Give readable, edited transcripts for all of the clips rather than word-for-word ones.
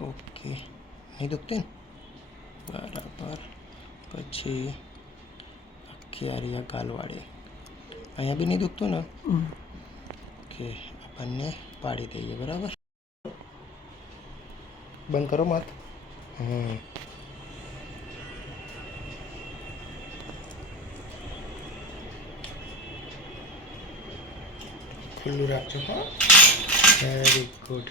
Okay, નહીં દુખતી ને? બરાબર. પછી આખી આરિયા ગાલવાળી, અહીંયા બી નહીં દુખતું ને? ઓકે, આપણને પાડી દઈએ. બરાબર, બંધ કરો માથ. ખુલ્લું રાખજો. હા, વેરી ગુડ.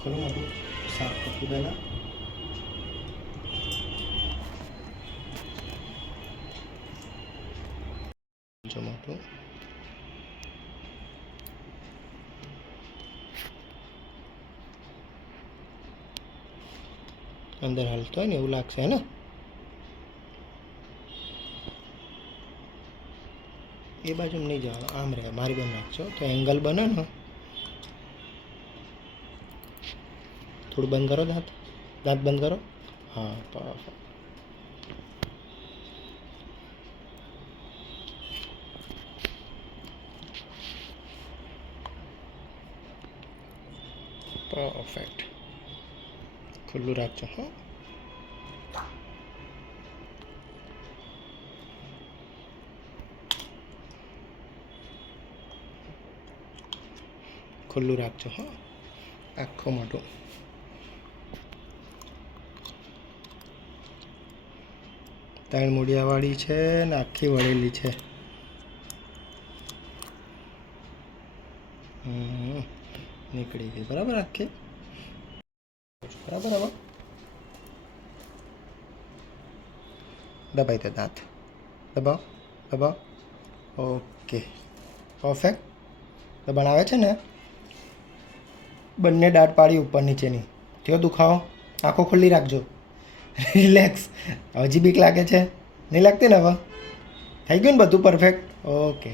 ખોલો મોટું સાફ કરતું પહેલાં. જો મોટું અંદર હાલતો હોય ને એવું લાગશે હે ને? એ બાજુ નહીં જવાનું, આમ રહે. મારી બેન નાખજો તો એંગલ બને ને. થોડું બંધ કરો દાંત. દાંત બંધ કરો. હા, પરફેક્ટ. પરફેક્ટ. ખુલ્લું રાખજો. હા, ખુલ્લું રાખજો. હા, આખું મોટું. ત્રણ મૂળિયાવાળી છે ને આખી વળેલી છે. નીકળી ગઈ બરાબર આખી. બરાબર. હવે દબાઈ દે દાંત. દબાવ દબાવ. Okay, perfect. દબાણ આવે છે ને? બંને દાઢ પાડી ઉપર નીચેની. થયો દુખાવો? આંખો ખુલ્લી રાખજો. રિલેક્સ. હજી બીક લાગે છે? નહીં લાગતી ને? હવે થઈ ગયું ને બધું પરફેક્ટ? ઓકે.